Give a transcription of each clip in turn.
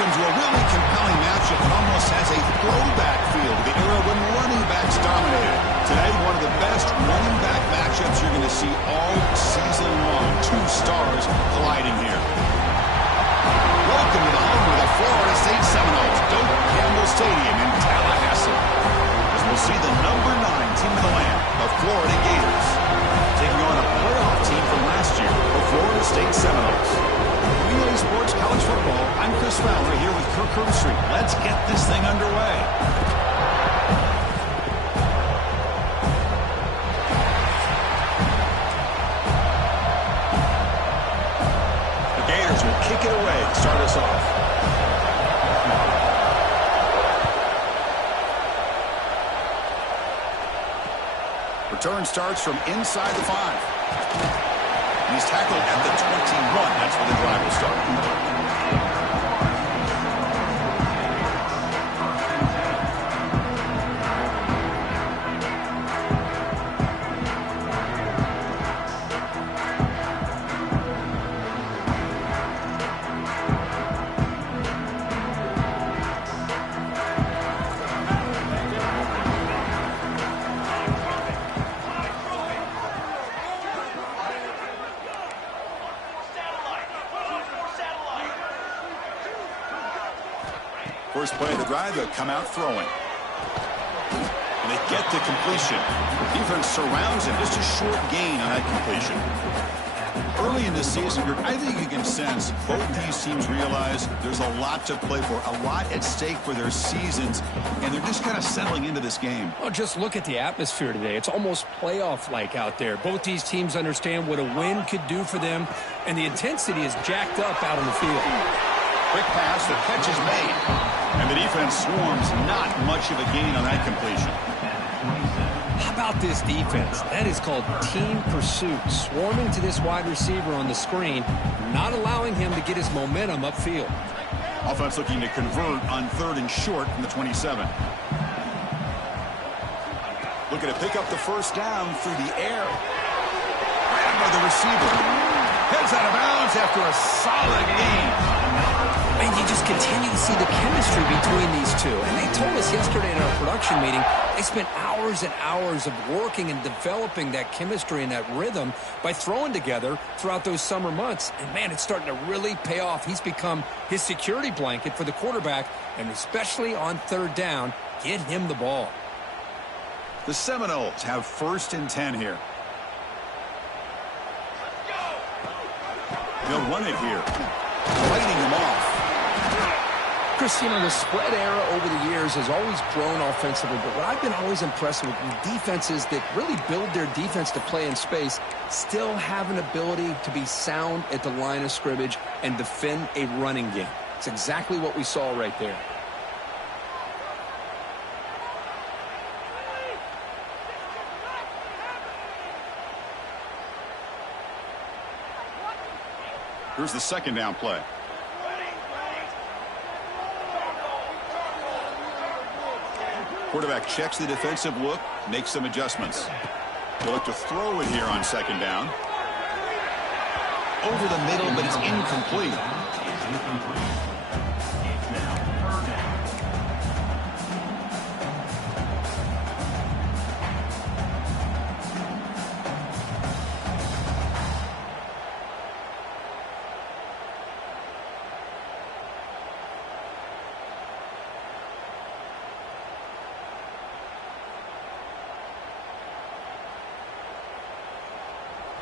welcome to a really compelling matchup that almost has a throwback feel to the era when running backs dominated. Today, one of the best running back matchups you're going to see all season long. Two stars colliding here. Welcome to the home of the Florida State Seminoles, Doak Campbell Stadium in Tallahassee, as we'll see the number 9 team in the land, the Florida Gators, taking on a playoff team from last year, the Florida State Seminoles. Relay Sports College Football, I'm Chris Fowler here with Kirk Herbstreit. Let's get this thing underway. The Gators will kick it away to start us off. Return starts from inside the 5. He's tackled at the 21. That's where the drive will start. First play of the drive, they'll come out throwing. And they get the completion. Defense surrounds him. Just a short gain on that completion. Early in the season, I think you can sense both these teams realize there's a lot to play for, a lot at stake for their seasons, and they're just kind of settling into this game. Well, just look at the atmosphere today. It's almost playoff-like out there. Both these teams understand what a win could do for them, and the intensity is jacked up out on the field. Quick pass, the catch is made. And the defense swarms, not much of a gain on that completion. How about this defense? That is called team pursuit. Swarming to this wide receiver on the screen, not allowing him to get his momentum upfield. Offense looking to convert on 3rd and short from the 27. Looking to pick up the first down through the air. Grabbed by the receiver. Heads out of bounds after a solid gain. And you just continue to see the chemistry between these two. And they told us yesterday in our production meeting, they spent hours and hours of working and developing that chemistry and that rhythm by throwing together throughout those summer months. And, man, it's starting to really pay off. He's become his security blanket for the quarterback, and especially on 3rd down, get him the ball. The Seminoles have 1st and 10 here. They'll run it here, fighting them off. Chris, you know, the spread era over the years has always grown offensively, but what I've been always impressed with defenses that really build their defense to play in space still have an ability to be sound at the line of scrimmage and defend a running game. It's exactly what we saw right there. Here's the 2nd down play. Quarterback checks the defensive look, makes some adjustments. They'll look to throw it here on 2nd down. Over the middle, but it's incomplete.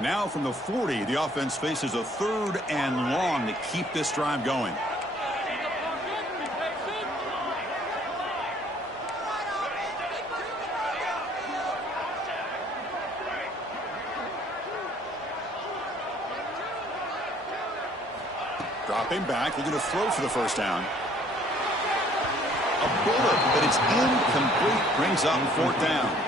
Now from the 40, the offense faces a 3rd and long to keep this drive going. Dropping back, looking to throw for the 1st down. A bullet, but it's incomplete, brings up 4th down.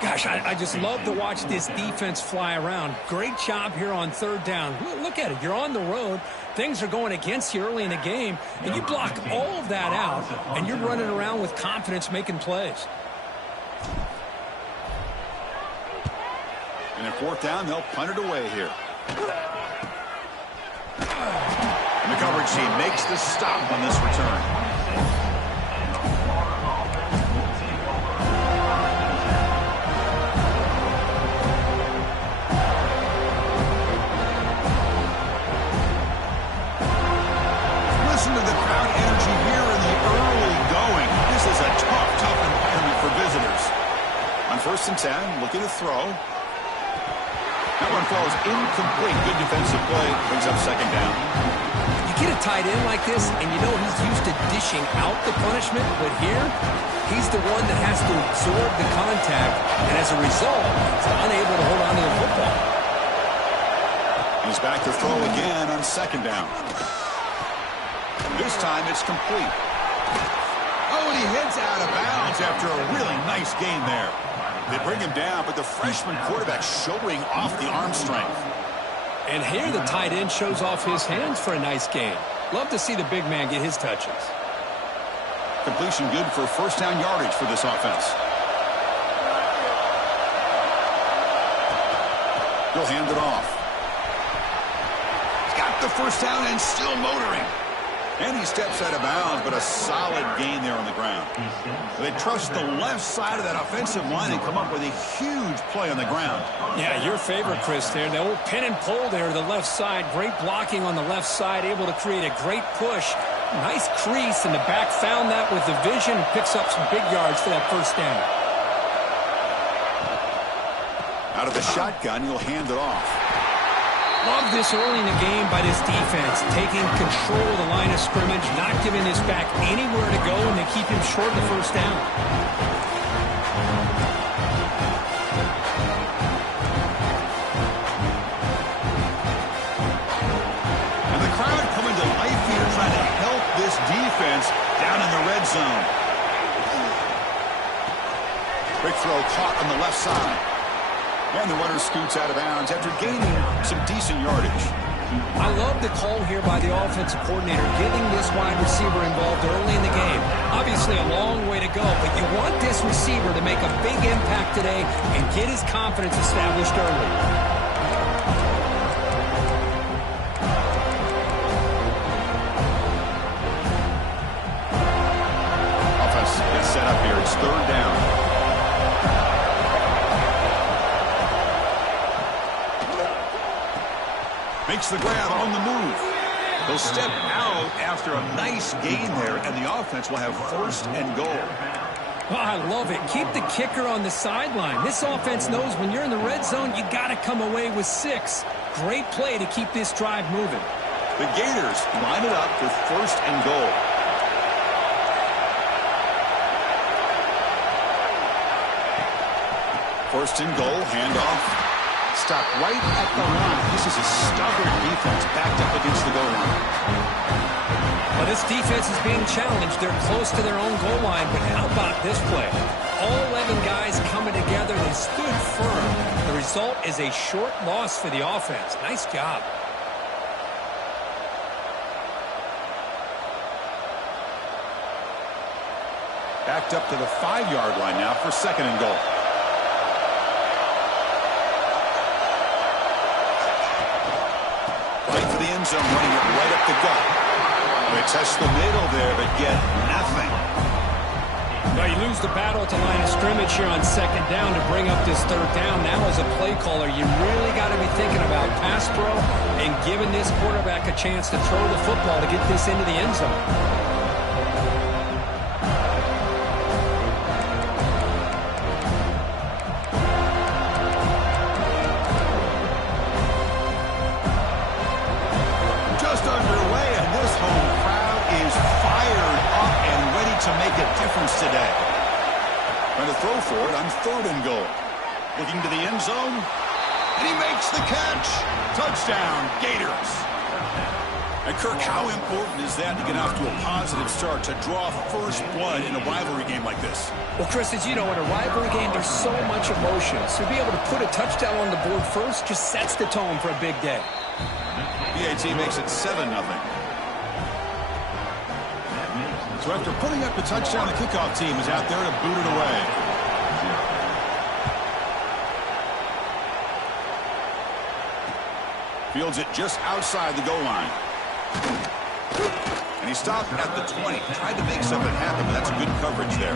Gosh, I just love to watch this defense fly around. Great job here on 3rd down. Look at it. You're on the road. Things are going against you early in the game, and you block all of that out, and you're running around with confidence making plays. And at 4th down, they'll punt it away here. And the coverage team makes the stop on this return. Listen to the crowd energy here in the early going. This is a tough environment for visitors. On 1st and 10, looking to throw. That one falls incomplete. Good defensive play. Brings up 2nd down. You get a tight end like this, and you know he's used to dishing out the punishment, but here, he's the one that has to absorb the contact, and as a result, he's unable to hold on to the football. He's back to throw again on 2nd down. This time it's complete. Oh, and he heads out of bounds after a really nice gain there. They bring him down, but the freshman quarterback showing off the arm strength. And here the tight end shows off his hands for a nice gain. Love to see the big man get his touches. Completion good for 1st down yardage for this offense. He'll hand it off. He's got the 1st down and still motoring. And he steps out of bounds, but a solid gain there on the ground. They trust the left side of that offensive line and come up with a huge play on the ground. Yeah, your favorite, Chris, there. The old pin and pull there, the left side. Great blocking on the left side, able to create a great push. Nice crease, and the back found that with the vision and picks up some big yards for that 1st down. Out of the shotgun, he'll hand it off. Love this early in the game by this defense, taking control of the line of scrimmage, not giving this back anywhere to go, and they keep him short of the 1st down. And the crowd coming to life here, trying to help this defense down in the red zone. Quick throw caught on the left side. And the runner scoots out of bounds after gaining some decent yardage. I love the call here by the offensive coordinator, getting this wide receiver involved early in the game. Obviously a long way to go, but you want this receiver to make a big impact today and get his confidence established early. Offense gets set up here. It's 3rd down. Makes the grab on the move. He'll step out after a nice gain there, and the offense will have 1st and goal. Oh, I love it. Keep the kicker on the sideline. This offense knows when you're in the red zone, you got to come away with 6. Great play to keep this drive moving. The Gators line it up for 1st and goal. First and goal, handoff. Stop right at the line. This is a stubborn defense backed up against the goal line. Well, this defense is being challenged. They're close to their own goal line, but how about this play? All 11 guys coming together. They stood firm. The result is a short loss for the offense. Nice job. Backed up to the 5-yard line now for 2nd and goal. Right for the end zone, running it right up the gut. They test the middle there, but get nothing. Well, you lose the battle at the line of scrimmage here on 2nd down to bring up this 3rd down. Now as a play caller, you really got to be thinking about pass pro and giving this quarterback a chance to throw the football to get this into the end zone. Today. Trying to throw for it on 3rd and goal. Looking to the end zone. And he makes the catch. Touchdown, Gators. And Kirk, how important is that to get off to a positive start, to draw 1st blood in a rivalry game like this? Well, Chris, as you know, in a rivalry game, there's so much emotion. So to be able to put a touchdown on the board first just sets the tone for a big day. PAT makes it 7-0. So after putting up the touchdown, the kickoff team is out there to boot it away. Fields it just outside the goal line. And he stopped at the 20. Tried to make something happen, but that's good coverage there.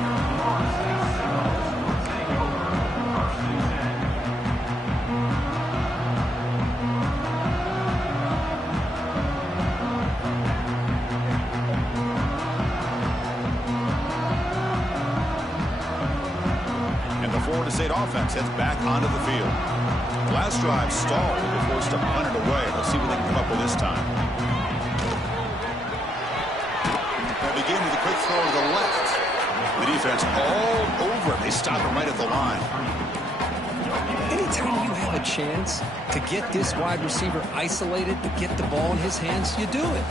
And the Florida State offense heads back onto the field. Last drive stalled. They were forced to punt it away. Let's see what they can come up with this time. Begin with a quick throw to the left. The defense all over it. They stop him right at the line. Anytime you have a chance to get this wide receiver isolated, to get the ball in his hands, you do it.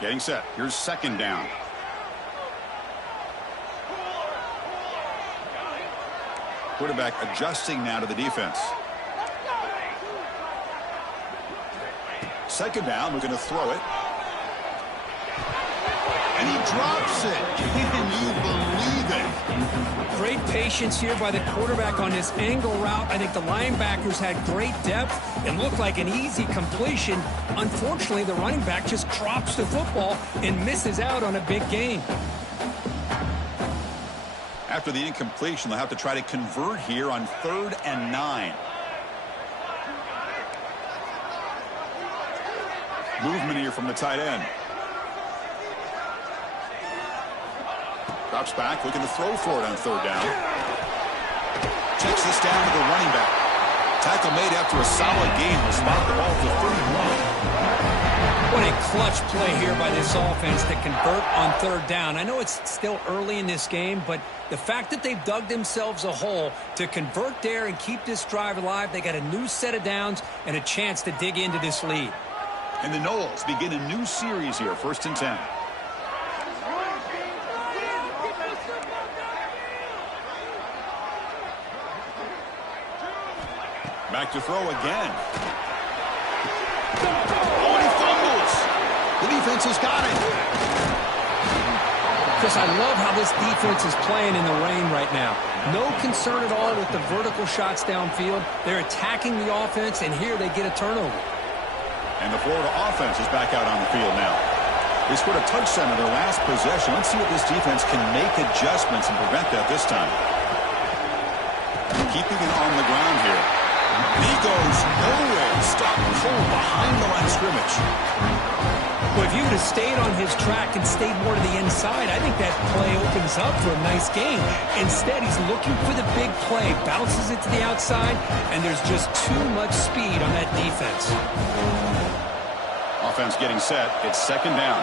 Getting set. Here's second down. Quarterback adjusting now to the defense. Second down, we're going to throw it. And he drops it. Can you believe it? Great patience here by the quarterback on this angle route. I think the linebackers had great depth. It looked like an easy completion. Unfortunately, the running back just drops the football and misses out on a big gain. After the incompletion, they'll have to try to convert here on 3rd and 9. Movement here from the tight end. Drops back, looking to throw for it on 3rd down. Checks this down to the running back. Tackle made after a solid gain. Will spot the ball to 31. What a clutch play here by this offense to convert on 3rd down. I know it's still early in this game, but the fact that they've dug themselves a hole to convert there and keep this drive alive, they got a new set of downs and a chance to dig into this lead. And the Noles begin a new series here, 1st and 10. Back to throw again. Oh, and he fumbles. The defense has got it. Chris, I love how this defense is playing in the rain right now. No concern at all with the vertical shots downfield. They're attacking the offense, and here they get a turnover. And the Florida offense is back out on the field now. They scored a touchdown in their last possession. Let's see if this defense can make adjustments and prevent that this time. Keeping it on the ground here. And he goes nowhere. Stop cold behind the line of scrimmage. Well, if you would have stayed on his track and stayed more to the inside, I think that play opens up for a nice game. Instead, he's looking for the big play, bounces it to the outside, and there's just too much speed on that defense. Offense getting set. It's 2nd down.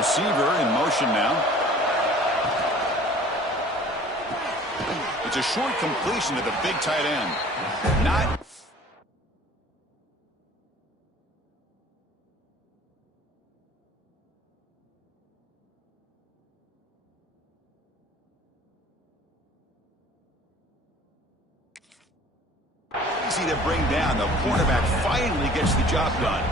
Receiver in motion now. It's a short completion to the big tight end. Not. Easy to bring down. The cornerback finally gets the job done.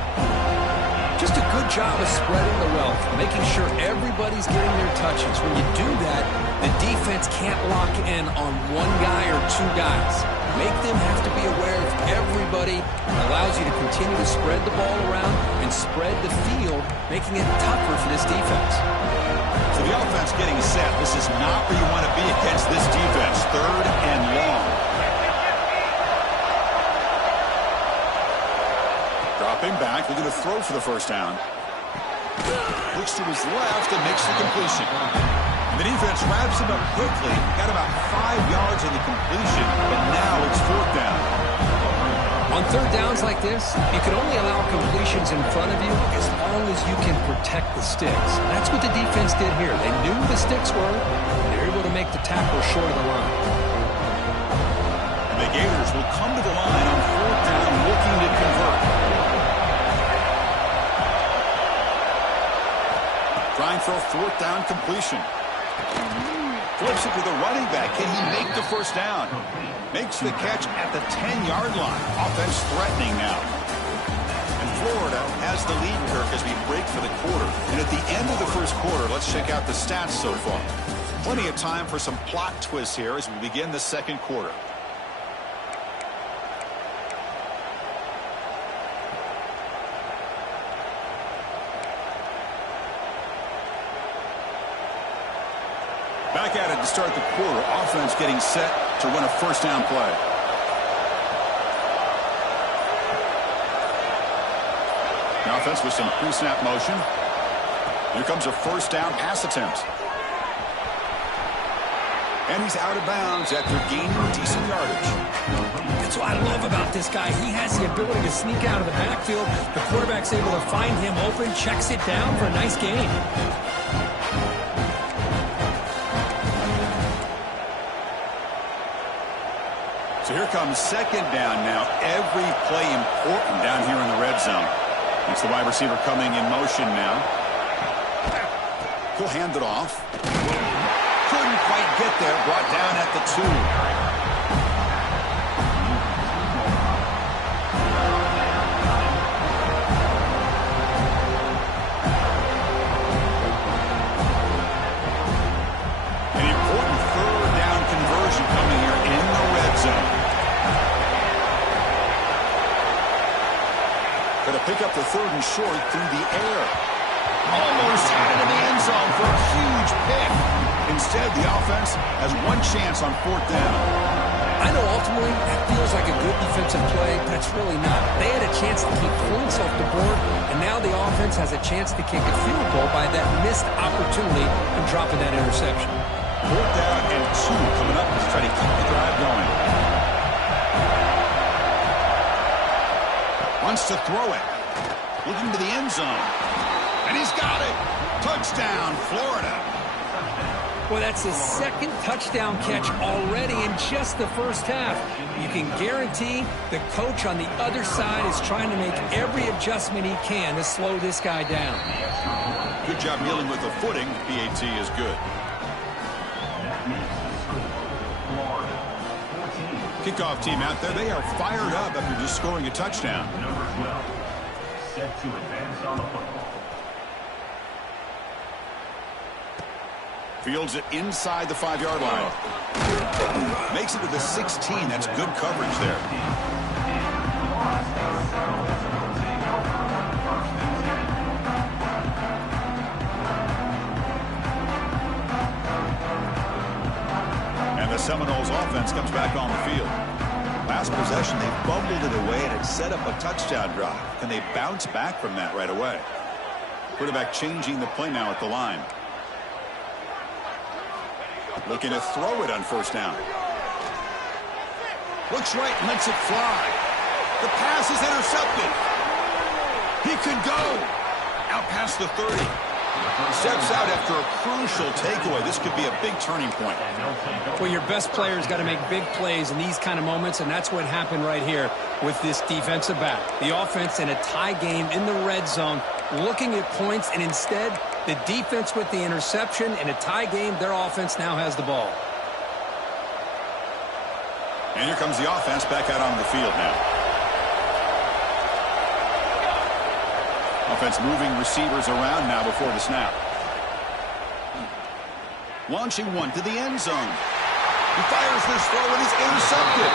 Just a good job of spreading the wealth, making sure everybody's getting their touches. When you do that, the defense can't lock in on one guy or two guys. Make them have to be aware of everybody. It allows you to continue to spread the ball around and spread the field, making it tougher for this defense. So the offense getting set. This is not where you want to be against this defense. 3rd and long. Dropping back, looking to throw for the 1st down. Looks to his left and makes the completion. And the defense wraps him up quickly. Got about 5 yards in the completion, but now it's 4th down. On 3rd downs like this, you can only allow completions in front of you as long as you can protect the sticks. That's what the defense did here. They knew the sticks were, and they're able to make the tackle short of the line. And the Gators will come to the line on 4th down, looking to convert. Trying for a 4th down completion. Flips it to the running back. Can he make the 1st down? Makes the catch at the 10-yard line. Offense threatening now. And Florida has the lead, Kirk, as we break for the quarter. And at the end of the first quarter, let's check out the stats so far. Plenty of time for some plot twists here as we begin the second quarter. Back at it to start the quarter. Offense getting set to run a first down play. The offense with some pre-snap motion. Here comes a first down pass attempt. And he's out of bounds after gaining decent yardage. That's what I love about this guy. He has the ability to sneak out of the backfield. The quarterback's able to find him open, checks it down for a nice gain. So here comes second down now. Every play important down here in the red zone. It's the wide receiver coming in motion now. He'll hand it off. Couldn't quite get there. Brought down at the 2. An important third down conversion coming here in the red zone. Going to pick up the third and short through the air. Almost had it in the end zone for a huge pick. Instead, the offense has one chance on fourth down. I know ultimately that feels like a good defensive play, but it's really not. They had a chance to keep points off the board, and now the offense has a chance to kick a field goal by that missed opportunity of dropping that interception. Fourth down and 2 coming up to try to keep the drive going. Wants to throw it. Looking to the end zone. And he's got it. Touchdown, Florida. Well, that's his second touchdown catch already in just the first half. You can guarantee the coach on the other side is trying to make every adjustment he can to slow this guy down. Good job dealing with the footing. PAT is good. Kickoff team out there. They are fired up after just scoring a touchdown. Number 12, set to advance on the football. Fields it inside the 5-yard line. Makes it to the 16. That's good coverage there. And the Seminoles offense comes back on the field. Last possession, they bumbled it away and it set up a touchdown drive. Can they bounce back from that right away? Quarterback changing the play now at the line. Looking to throw it on first down. Looks right and lets it fly. The pass is intercepted. He could go. Out past the 30. Steps out after a crucial takeaway. This could be a big turning point. Well, your best player's got to make big plays in these kind of moments, and that's what happened right here with this defensive back. The offense in a tie game in the red zone, looking at points, and instead, the defense with the interception. In a tie game, their offense now has the ball. And here comes the offense back out on the field now. Offense moving receivers around now before the snap. Launching one to the end zone. He fires this throw and he's intercepted.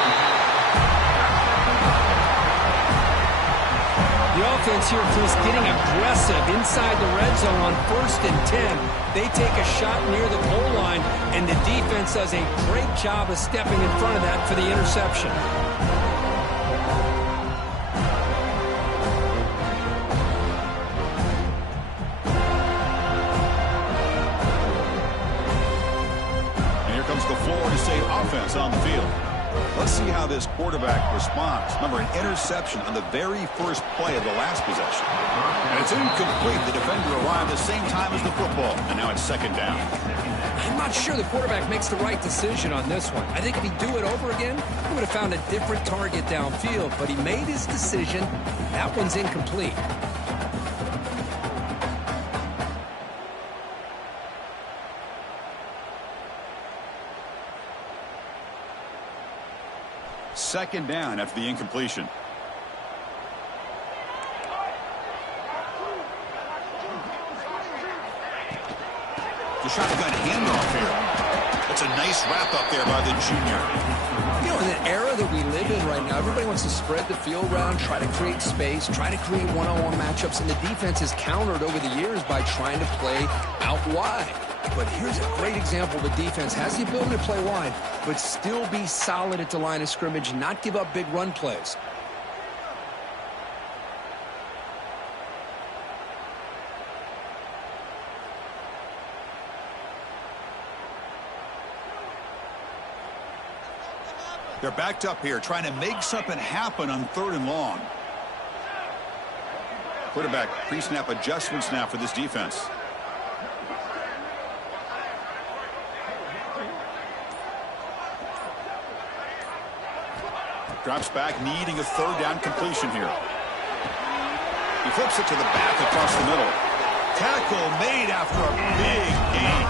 The offense here just getting aggressive inside the red zone on 1st and 10. They take a shot near the goal line, and the defense does a great job of stepping in front of that for the interception. And here comes the Florida State offense on the field. Let's see how this quarterback responds. Remember, an interception on the very first play of the last possession. And it's incomplete. The defender arrived the same time as the football. And now it's second down. I'm not sure the quarterback makes the right decision on this one. I think if he'd do it over again, he would have found a different target downfield. But he made his decision. That one's incomplete. Second down after the incompletion. Shotgun handoff here. That's a nice wrap-up there by the junior. You know, in the era that we live in right now, everybody wants to spread the field around, try to create space, try to create one-on-one matchups, and the defense has countered over the years by trying to play out wide. But here's a great example. The defense has the ability to play wide, but still be solid at the line of scrimmage, not give up big run plays. They're backed up here, trying to make something happen on 3rd and long. Quarterback pre-snap adjustments now for this defense. Drops back, needing a 3rd down completion here. He flips it to the back across the middle. Tackle made after a big gain.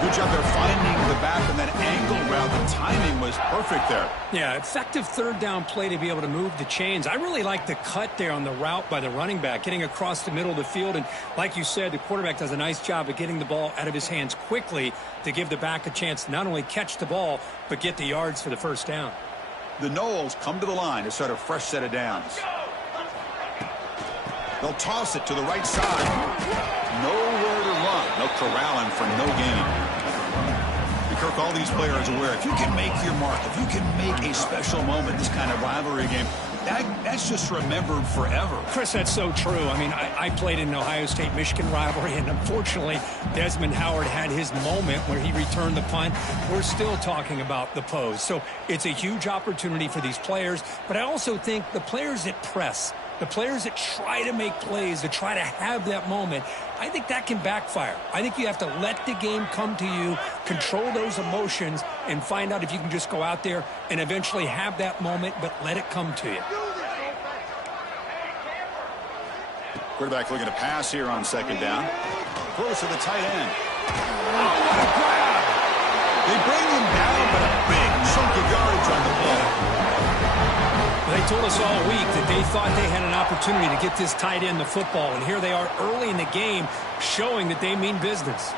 Good job there finding the back and that angle route. The timing was perfect there. Yeah, effective 3rd down play to be able to move the chains. I really like the cut there on the route by the running back, getting across the middle of the field. And like you said, the quarterback does a nice job of getting the ball out of his hands quickly to give the back a chance to not only catch the ball, but get the yards for the 1st down. The Noles come to the line to start a fresh set of downs. They'll toss it to the right side. Nowhere to run. No corralling for no gain. Kirk, all these players aware, if you can make your mark, if you can make a special moment, this kind of rivalry game, that's just remembered forever. Chris, that's so true. I mean, I played in an Ohio State-Michigan rivalry, and unfortunately, Desmond Howard had his moment where he returned the punt. We're still talking about the pose. So it's a huge opportunity for these players, but I also think the players that press, the players that try to make plays, that try to have that moment, I think that can backfire. I think you have to let the game come to you, control those emotions, and find out if you can just go out there and eventually have that moment, but let it come to you. Quarterback looking to pass here on 2nd down. Close to the tight end. Oh, what a grab! They bring him down, but a big chunk of yardage on the play. They told us all week that they thought they had an opportunity to get this tight end the football, and here they are early in the game showing that they mean business.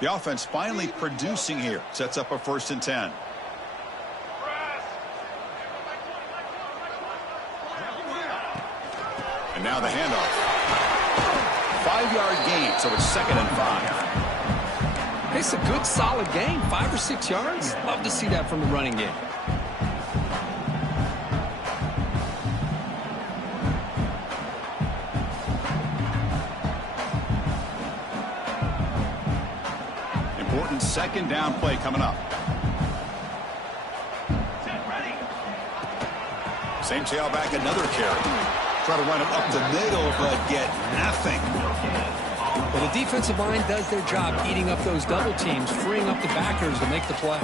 The offense finally producing here. Sets up a 1st and 10. And now the handoff. 5-yard gain, so it's 2nd and 5. It's a good, solid game. 5 or 6 yards. Love to see that from the running game. Important 2nd down play coming up. Same tailback, another carry. Try to run it up the middle, but get nothing. Well, the defensive line does their job eating up those double teams, freeing up the backers to make the play.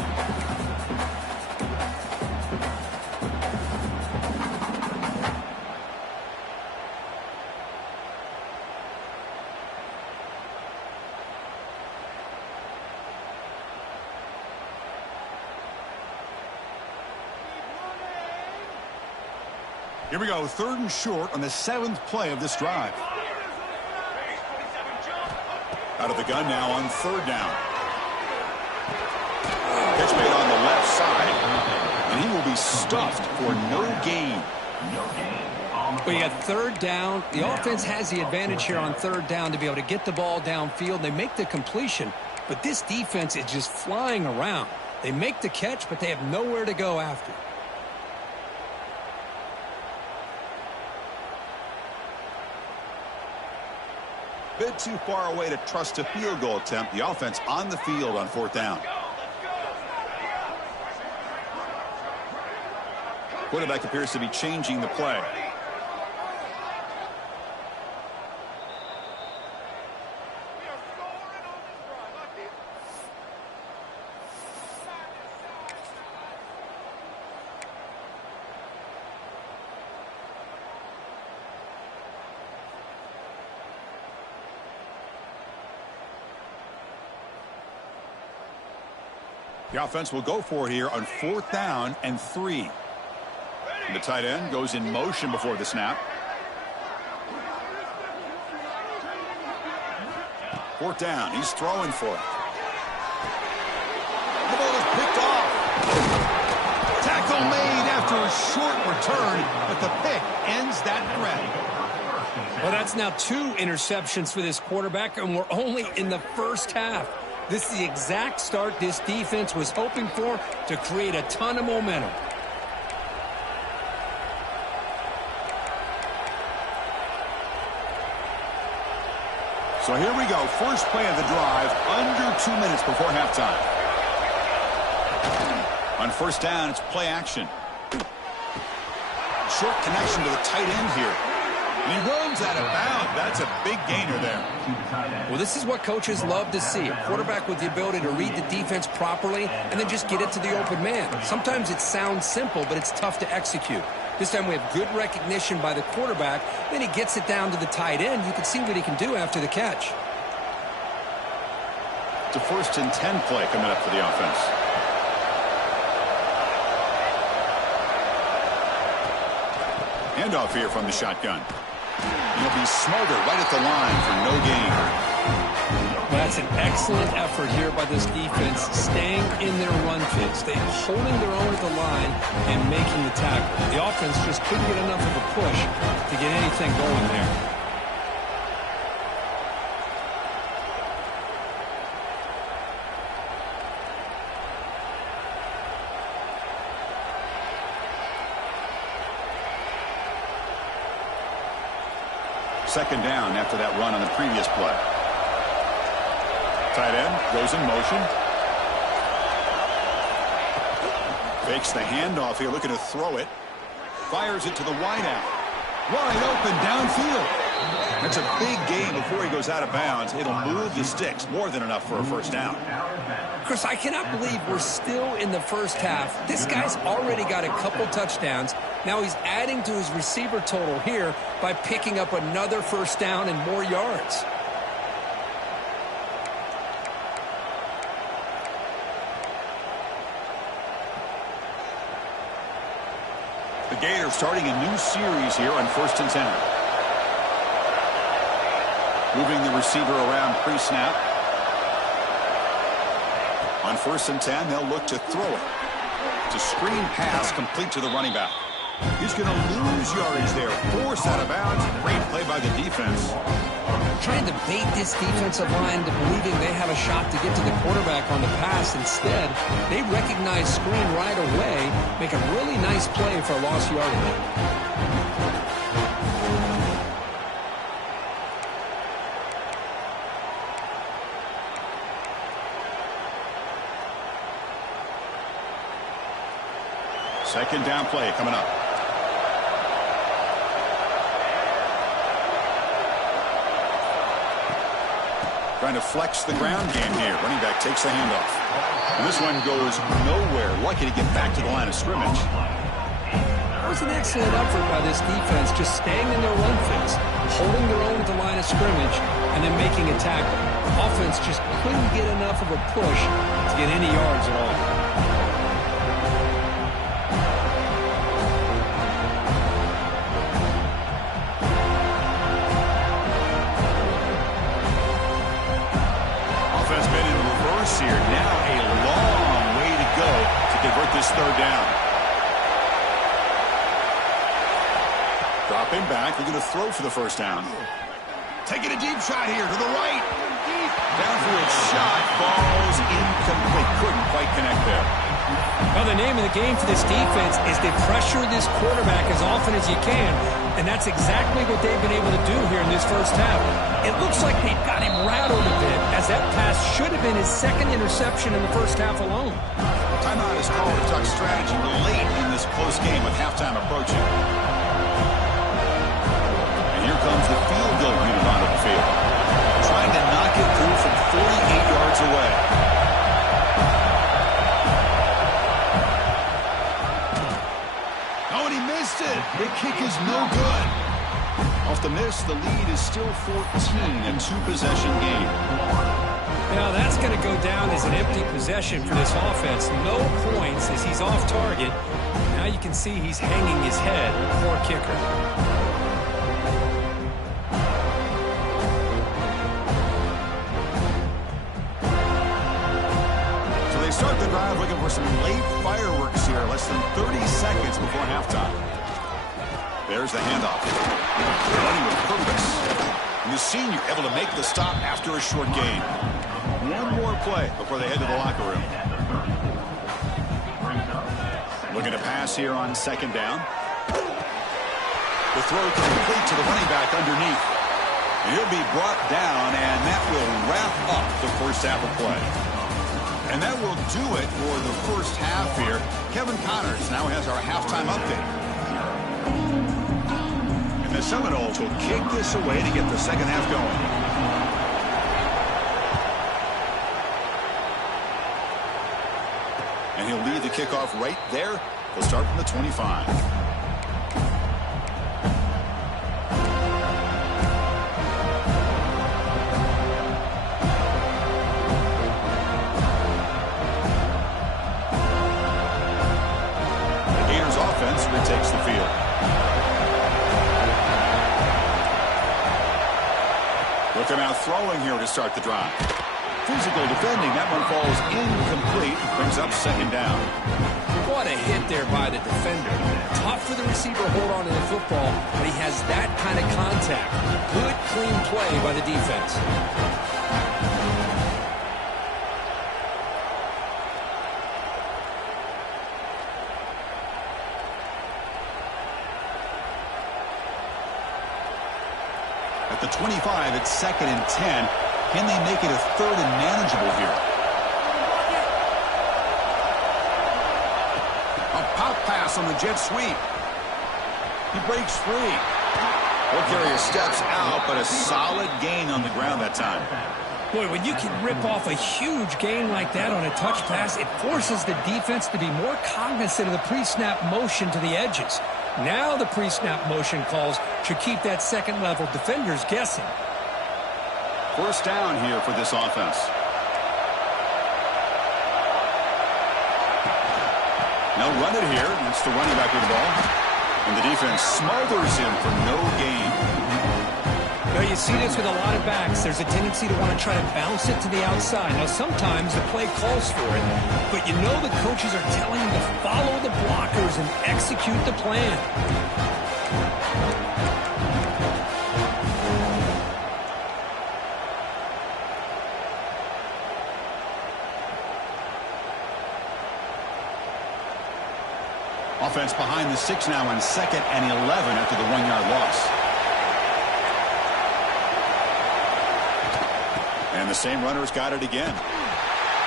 Here we go, 3rd and short on the 7th play of this drive. Out of the gun now on 3rd down. Pitch made on the left side, and he will be stuffed for no gain. Well, you got 3rd down. The offense has the advantage here on 3rd down to be able to get the ball downfield. They make the completion, but this defense is just flying around. They make the catch, but they have nowhere to go after. Bit too far away to trust a field goal attempt. The offense on the field on 4th down. Quarterback appears to be changing the play. The offense will go for it here on 4th down and 3. And the tight end goes in motion before the snap. 4th down. He's throwing for it. The ball is picked off. Tackle made after a short return, but the pick ends that threat. Well, that's now 2 interceptions for this quarterback, and we're only in the first half. This is the exact start this defense was hoping for to create a ton of momentum. So here we go. First play of the drive, under 2 minutes before halftime. On 1st down, it's play action. Short connection to the tight end here. And he runs out of bounds. That's a big gainer there. Well, this is what coaches love to see. A quarterback with the ability to read the defense properly and then just get it to the open man. Sometimes it sounds simple, but it's tough to execute. This time we have good recognition by the quarterback. Then he gets it down to the tight end. You can see what he can do after the catch. It's a 1st and 10 play coming up for the offense. Handoff here from the shotgun. He'll be smarter right at the line for no gain. Well, that's an excellent effort here by this defense, staying in their run fit, staying holding their own at the line and making the tackle. The offense just couldn't get enough of a push to get anything going there. Second down after that run on the previous play. Tight end goes in motion. Fakes the handoff here, looking to throw it. Fires it to the wideout. Wide open downfield. That's a big gain before he goes out of bounds. It'll move the sticks, more than enough for a 1st down. Chris, I cannot believe we're still in the first half. This guy's already got a couple touchdowns. Now he's adding to his receiver total here by picking up another 1st down and more yards. The Gators starting a new series here on 1st and 10. Moving the receiver around pre-snap. On 1st and 10, they'll look to throw it. It's a screen pass complete to the running back. He's going to lose yardage there. Forced out of bounds. Great play by the defense. Trying to bait this defensive line to believing they have a shot to get to the quarterback on the pass. Instead, they recognize screen right away, make a really nice play for lost yardage. Second down play coming up. Trying to flex the ground game here. Running back takes the handoff. And this one goes nowhere. Lucky to get back to the line of scrimmage. That was an excellent effort by this defense, just staying in their run fits, holding their own at the line of scrimmage, and then making a tackle. Offense just couldn't get enough of a push to get any yards at all. Here. Now a long way to go to convert this 3rd down. Dropping back. They're going to throw for the 1st down. Taking a deep shot here to the right. Downfield shot falls incomplete. Couldn't quite connect there. Well, the name of the game for this defense is to pressure this quarterback as often as you can, and that's exactly what they've been able to do here in this first half. It looks like they've got him rattled a bit, as that pass should have been his 2nd interception in the first half alone. Timeout is called to talk strategy late in this close game with halftime approaching. And here comes the field goal unit onto the field. Trying to knock it through from 48 yards away. Oh, and he missed it. The kick is no good. Off the miss, the lead is still 14, a 2-possession game. Now that's going to go down as an empty possession for this offense. No points as he's off target. Now you can see he's hanging his head. Poor kicker. So they start the drive looking for some late fireworks here. Less than 30 seconds before halftime. There's the handoff. Running with purpose. And the senior able to make the stop after a short gain. One more play before they head to the locker room. Looking to pass here on second down. The throw complete to the running back underneath. He'll be brought down, and that will wrap up the first half of play. And that will do it for the first half here. Kevin Connors now has our halftime update. And the Seminoles will kick this away to get the second half going. And he'll lead the kickoff right there. He'll start from the 25. The Gators offense retakes the field. Looking out throwing here to start the drive. Physical defending. That one falls incomplete. Brings up second down. What a hit there by the defender. Tough for the receiver to hold on to the football, but he has that kind of contact. Good, clean play by the defense. At the 25, it's second and 10. Can they make it a third and manageable here? A pop pass on the jet sweep. He breaks free. Ball carrier steps out, but a solid gain on the ground that time. Boy, when you can rip off a huge gain like that on a touch pass, it forces the defense to be more cognizant of the pre-snap motion to the edges. Now the pre-snap motion calls should keep that second-level defenders guessing. First down here for this offense. Now run it here. It's the running back with the ball. And the defense smothers him for no gain. Now you see this with a lot of backs. There's a tendency to want to try to bounce it to the outside. Now sometimes the play calls for it, but you know the coaches are telling you to follow the blockers and execute the plan. Offense behind the 6 now on second and 11 after the 1-yard loss. And the same runner's got it again.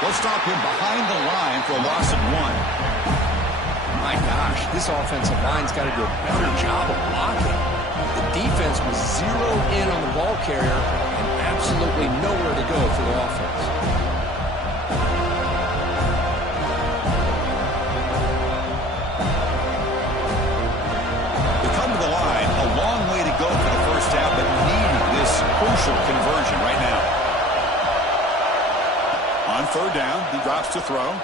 They'll stop him behind the line for a loss of 1. My gosh, this offensive line's got to do a better job of blocking. The defense was zeroed in on the ball carrier and absolutely nowhere to go for the offense. Crucial conversion right now. On third down, he drops to throw.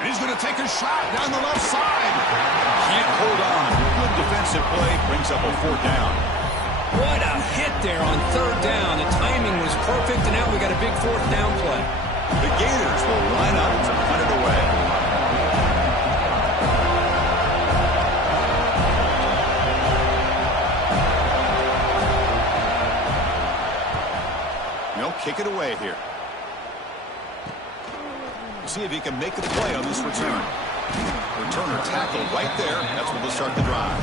And he's going to take a shot down the left side. Can't hold on. Good defensive play. Brings up a fourth down. What a hit there on third down. The timing was perfect, and now we got a big fourth down play. The Gators will line up to punt it away. Kick it away here. See if he can make a play on this return. Returner tackle right there. That's where they'll start the drive.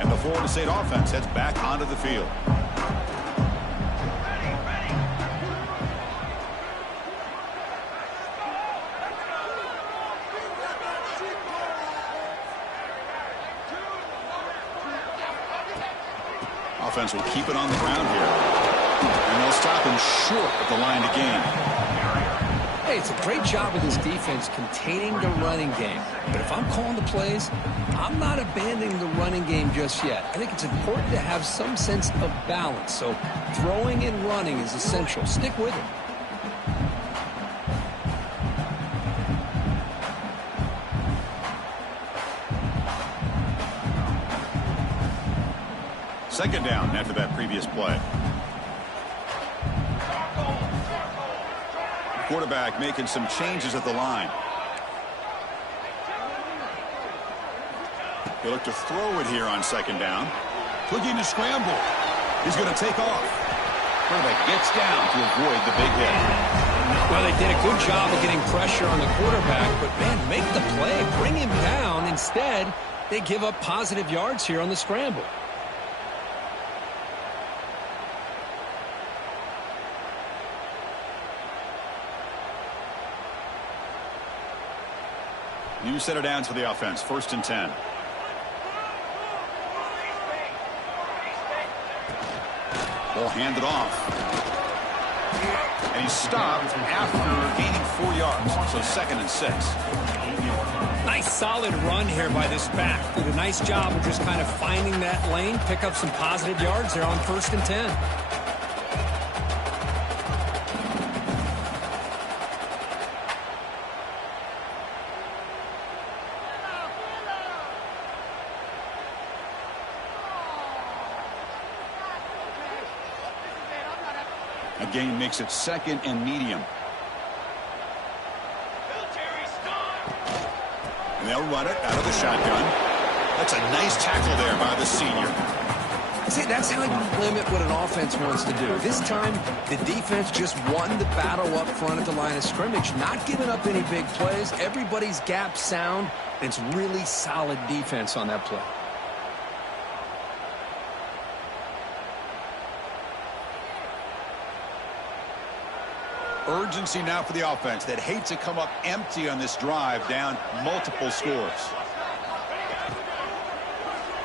And the Florida State offense heads back onto the field. Offense will keep it on the ground here. And they'll stop him short of the line to gain. say it's a great job of this defense containing the running game. But if I'm calling the plays, I'm not abandoning the running game just yet. I think it's important to have some sense of balance. So throwing and running is essential. Stick with it. Second down after that previous play. Quarterback making some changes at the line. He'll look to throw it here on second down. Looking to scramble. He's going to take off. Quarterback gets down to avoid the big hit. Well, they did a good job of getting pressure on the quarterback, but, man, make the play. Bring him down. Instead, they give up positive yards here on the scramble. New set of downs for the offense. 1st and 10. Ball handed off. And he's stopped after gaining 4 yards. So 2nd and 6. Nice solid run here by this back. Did a nice job of just kind of finding that lane, pick up some positive yards there on 1st and 10. Gain makes it 2nd and medium. And they'll run it out of the shotgun. That's a nice tackle there by the senior. See, that's how you limit what an offense wants to do. This time, the defense just won the battle up front at the line of scrimmage, not giving up any big plays. Everybody's gap sound. It's really solid defense on that play. Urgency now for the offense that hates to come up empty on this drive, down multiple scores.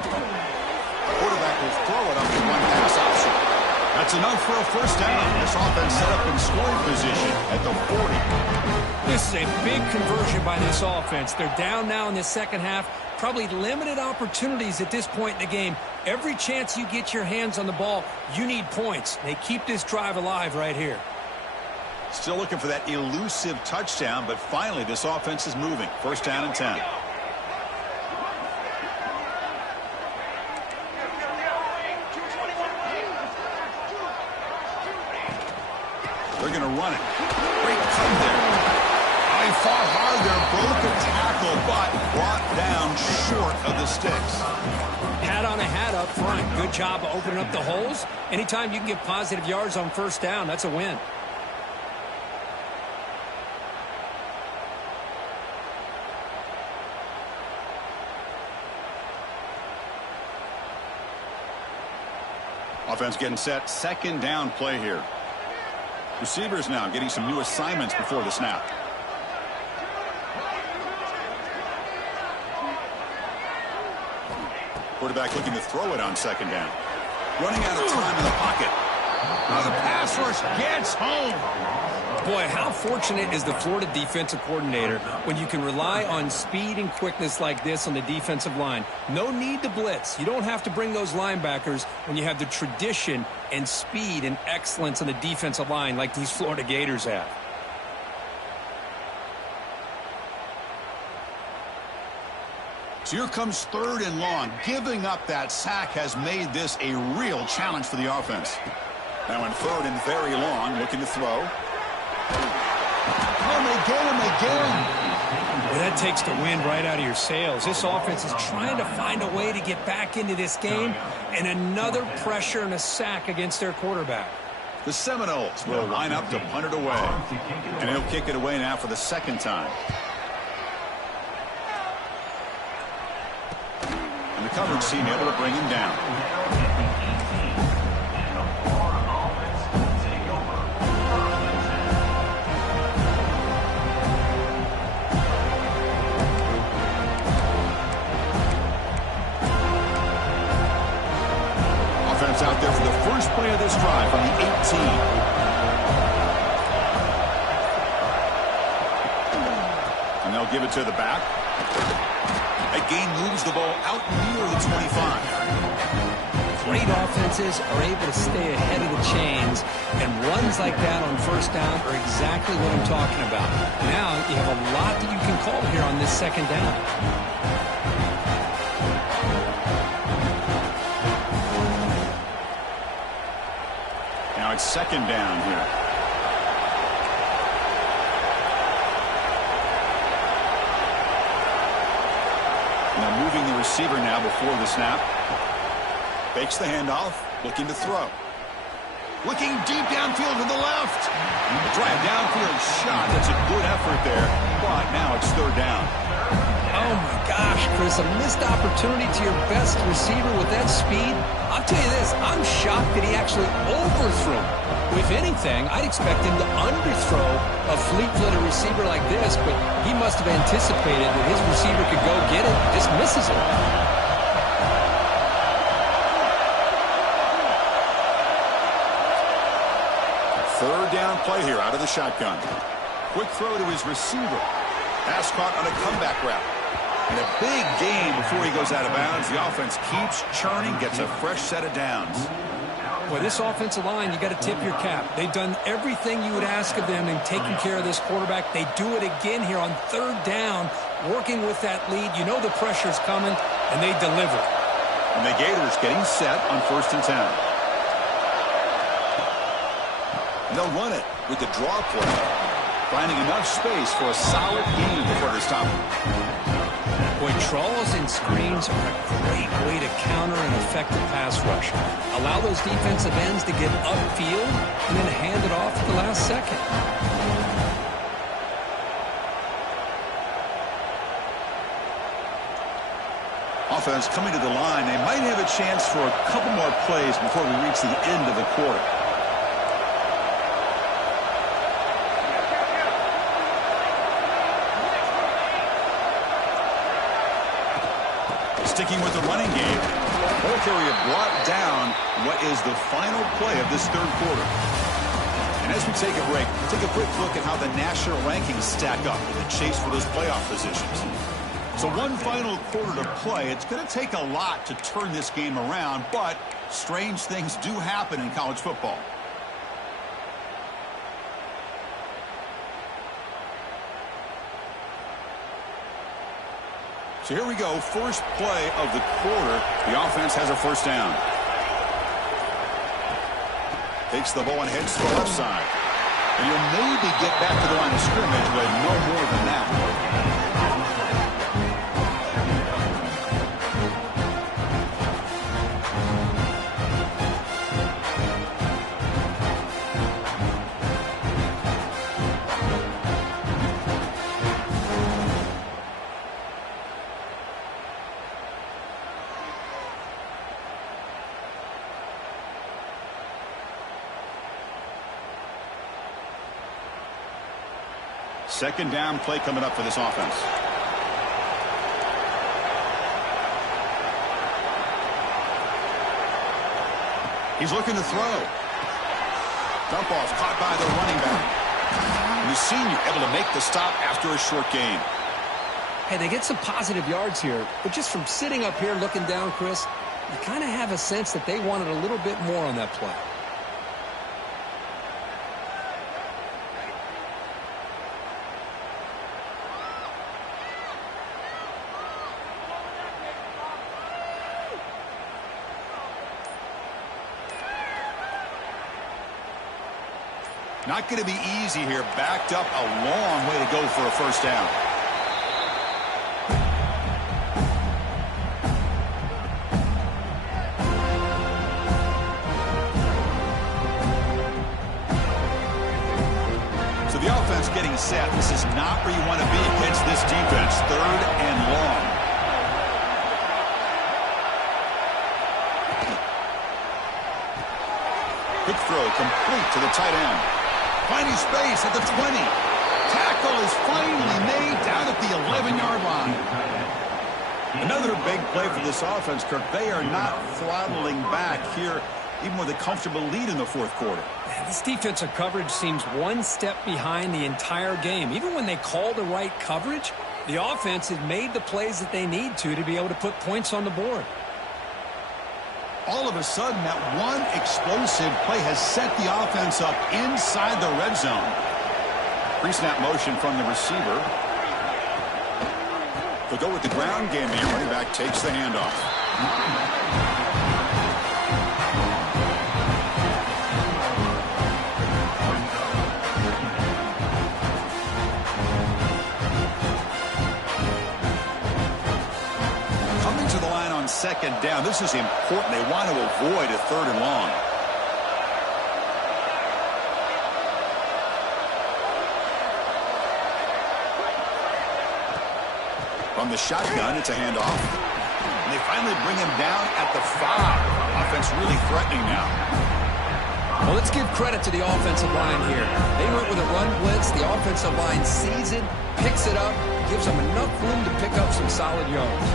Quarterback will throw it up to one pass option. That's enough for a 1st down. This offense set up in scoring position at the 40. This is a big conversion by this offense. They're down now in the second half. Probably limited opportunities at this point in the game. Every chance you get your hands on the ball, you need points. They keep this drive alive right here. Still looking for that elusive touchdown, but finally this offense is moving. 1st down and 10. They're going to run it. Great play there. They fought hard there, broke a tackle, but brought down short of the sticks. Hat on a hat up front. Good job of opening up the holes. Anytime you can get positive yards on 1st down, that's a win. Offense getting set. 2nd down play here. Receivers now getting some new assignments before the snap. Quarterback looking to throw it on 2nd down. Running out of time in the pocket. Now the pass rush gets home. Boy, how fortunate is the Florida defensive coordinator when you can rely on speed and quickness like this on the defensive line. No need to blitz. You don't have to bring those linebackers when you have the tradition and speed and excellence on the defensive line like these Florida Gators have. So here comes 3rd and long. Giving up that sack has made this a real challenge for the offense. Now in 3rd and very long, looking to throw. And they get him again. Well, that takes the wind right out of your sails. This offense is trying to find a way to get back into this game, and another pressure and a sack against their quarterback. The Seminoles will line up to punt it away. And he'll kick it away now for the 2nd time. And the coverage team able to bring him down. Out there for the first play of this drive from the 18. They'll give it to the back. That gain moves the ball out near the 25. Great offenses are able to stay ahead of the chains, and runs like that on first down are exactly what I'm talking about. Now you have a lot that you can call here on this second down. Now it's second down here. Now moving the receiver now before the snap. Fakes the handoff, looking to throw. Looking deep downfield to the left. The drive downfield shot. That's a good effort there, but now it's third down. Oh my gosh, Chris, a missed opportunity to your best receiver with that speed. I'll tell you this, I'm shocked that he actually overthrew. If anything, I'd expect him to underthrow a fleet-footed receiver like this, but he must have anticipated that his receiver could go get it, just misses it. Third down play here out of the shotgun. Quick throw to his receiver. Pass caught on a comeback route. And a big gain before he goes out of bounds. The offense keeps churning, gets a fresh set of downs. Well, this offensive line, you got to tip your cap. They've done everything you would ask of them in taking care of this quarterback. They do it again here on third down, working with that lead. You know the pressure's coming, and they deliver. And the Gators getting set on 1st and 10. And they'll run it with the draw play, finding enough space for a solid gain before they stop him. Boy, draws and screens are a great way to counter an effective pass rush. Allow those defensive ends to get upfield and then hand it off at the last second. Offense coming to the line. They might have a chance for a couple more plays before we reach the end of the quarter. Sticking with the running game, ball carrier brought down what is the final play of this third quarter. And as we take a break, take a quick look at how the national rankings stack up in the chase for those playoff positions. So one final quarter to play. It's going to take a lot to turn this game around, but strange things do happen in college football. So here we go, first play of the quarter. The offense has a first down. Takes the ball and heads to the left side. And you'll maybe get back to the line of scrimmage, but no more than that. Second down play coming up for this offense. He's looking to throw. Dump off caught by the running back. And the senior able to make the stop after a short gain. Hey, they get some positive yards here, but just from sitting up here looking down, Chris, you kind of have a sense that they wanted a little bit more on that play. Not going to be easy here. Backed up a long way to go for a first down. So the offense getting set. This is not where you want to be against this defense. Third and long. Quick throw complete to the tight end. Finding space at the 20. Tackle is finally made down at the 11-yard line. Another big play for this offense, Kirk. They are not throttling back here, even with a comfortable lead in the fourth quarter. This defensive coverage seems one step behind the entire game. Even when they call the right coverage, The offense has made the plays that they need to be able to put points on the board. All of a sudden, that one explosive play has set the offense up inside the red zone. Pre-snap motion from the receiver. They'll go with the ground game. The running back takes the handoff. Coming to the line on second down. This is important. They want to avoid a third and long. From the shotgun, it's a handoff. And they finally bring him down at the 5. Offense really threatening now. Well, let's give credit to the offensive line here. They went with a run blitz. The offensive line sees it, picks it up, gives them enough room to pick up some solid yards.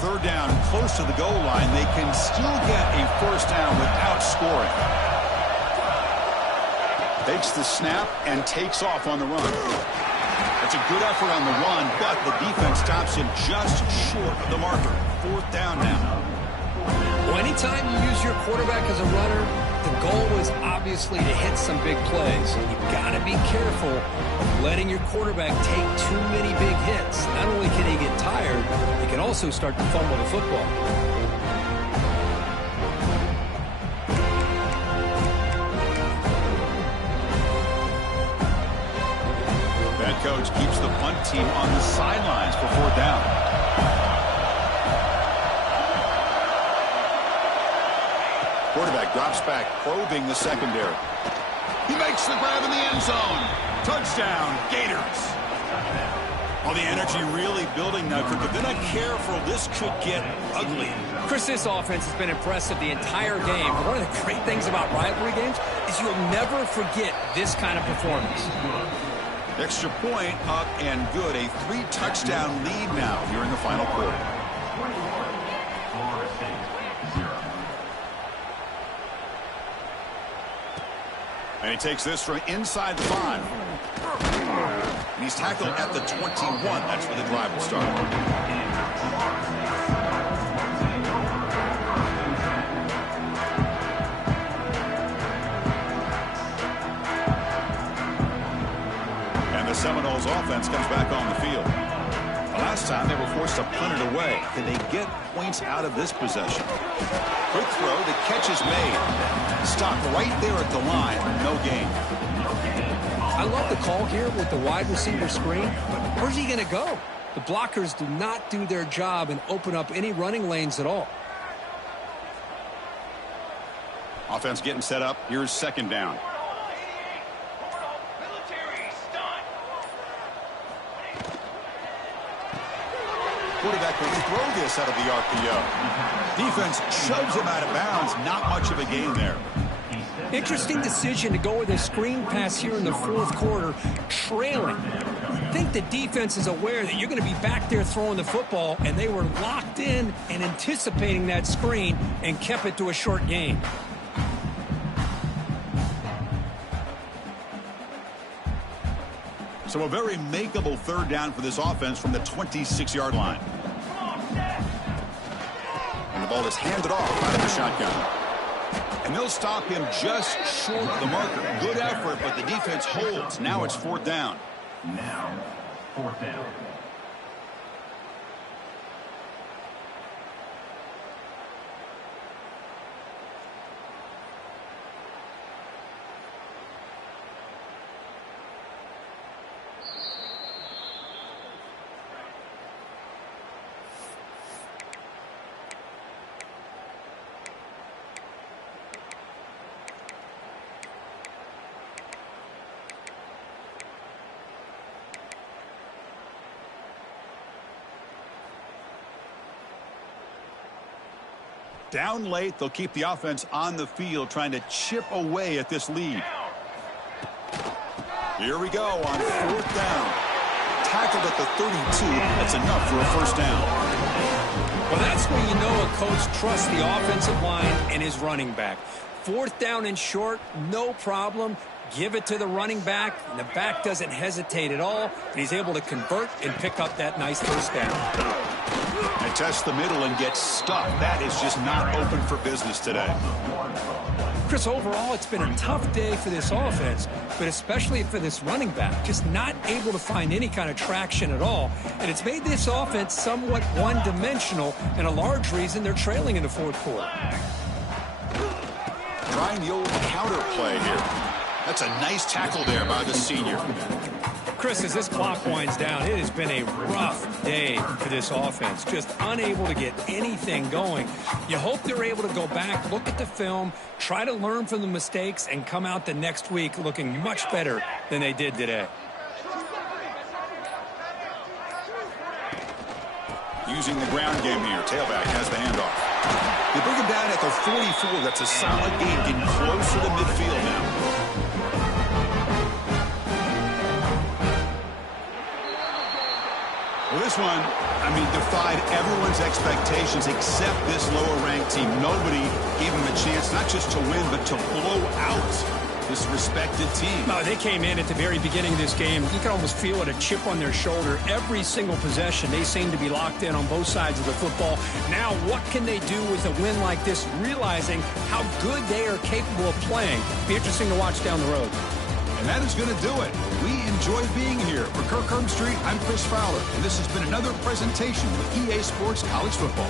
Third down, close to the goal line. They can still get a first down without scoring. Takes the snap and takes off on the run. That's a good effort on the run, but the defense stops him just short of the marker. Fourth down now. Well, anytime you use your quarterback as a runner, the goal is obviously to hit some big plays. You've got to be careful of letting your quarterback take too many big hits. Not only can he get tired, he can also start to fumble the football. That coach keeps the punt team on the sidelines for fourth down. Quarterback drops back, probing the secondary. He makes the grab in the end zone. Touchdown, Gators. Well, the energy really building now, Kirk. If they're not careful, this could get ugly. Chris, this offense has been impressive the entire game. But one of the great things about rivalry games is you'll never forget this kind of performance. Extra point up and good. A 3-touchdown lead now here in the final quarter. And he takes this from inside the 5. And he's tackled at the 21. That's where the drive will start. And the Seminoles offense comes back on the field. The last time they were forced to punt it away. Can they get points out of this possession? Quick throw, the catch is made. Stop right there at the line, no gain. I love the call here with the wide receiver screen, but where's he going to go? The blockers do not do their job and open up any running lanes at all. Offense getting set up. Here's second down. Quarterback will throw this out of the RPO. Defense shoves him out of bounds. Not much of a gain there. Interesting decision to go with a screen pass here in the fourth quarter, trailing. I think the defense is aware that you're going to be back there throwing the football, and they were locked in and anticipating that screen and kept it to a short gain. So a very makeable third down for this offense from the 26-yard line. And the ball is handed off out of the shotgun. And they'll stop him just short of the marker. Good effort, but the defense holds. Now it's fourth down. Now, fourth down. Down late, they'll keep the offense on the field trying to chip away at this lead. Here we go on 4th down. Tackled at the 32. That's enough for a first down. Well, that's where you know a coach trusts the offensive line and his running back. 4th down and short, no problem. Give it to the running back, and the back doesn't hesitate at all, and he's able to convert and pick up that nice first down. I test the middle and get stuck. That is just not open for business today. Chris, overall, it's been a tough day for this offense, but especially for this running back. Just not able to find any kind of traction at all, and it's made this offense somewhat one-dimensional, and a large reason they're trailing in the 4th quarter. Trying the old counter play here. That's a nice tackle there by the senior. Chris, as this clock winds down, it has been a rough day for this offense. Just unable to get anything going. You hope they're able to go back, look at the film, try to learn from the mistakes, and come out the next week looking much better than they did today. Using the ground game here. Tailback has the handoff. They bring him down at the 44. That's a solid gain, getting closer to midfield now. Well, this one, defied everyone's expectations except this lower-ranked team. Nobody gave them a chance not just to win, but to blow out this respected team. No, they came in at the very beginning of this game. You could almost feel it, a chip on their shoulder. Every single possession, they seem to be locked in on both sides of the football. Now, what can they do with a win like this, realizing how good they are capable of playing? Be interesting to watch down the road. And that is going to do it. We enjoy being here. For Kirk Herbstreit, I'm Chris Fowler, and this has been another presentation with EA Sports College Football.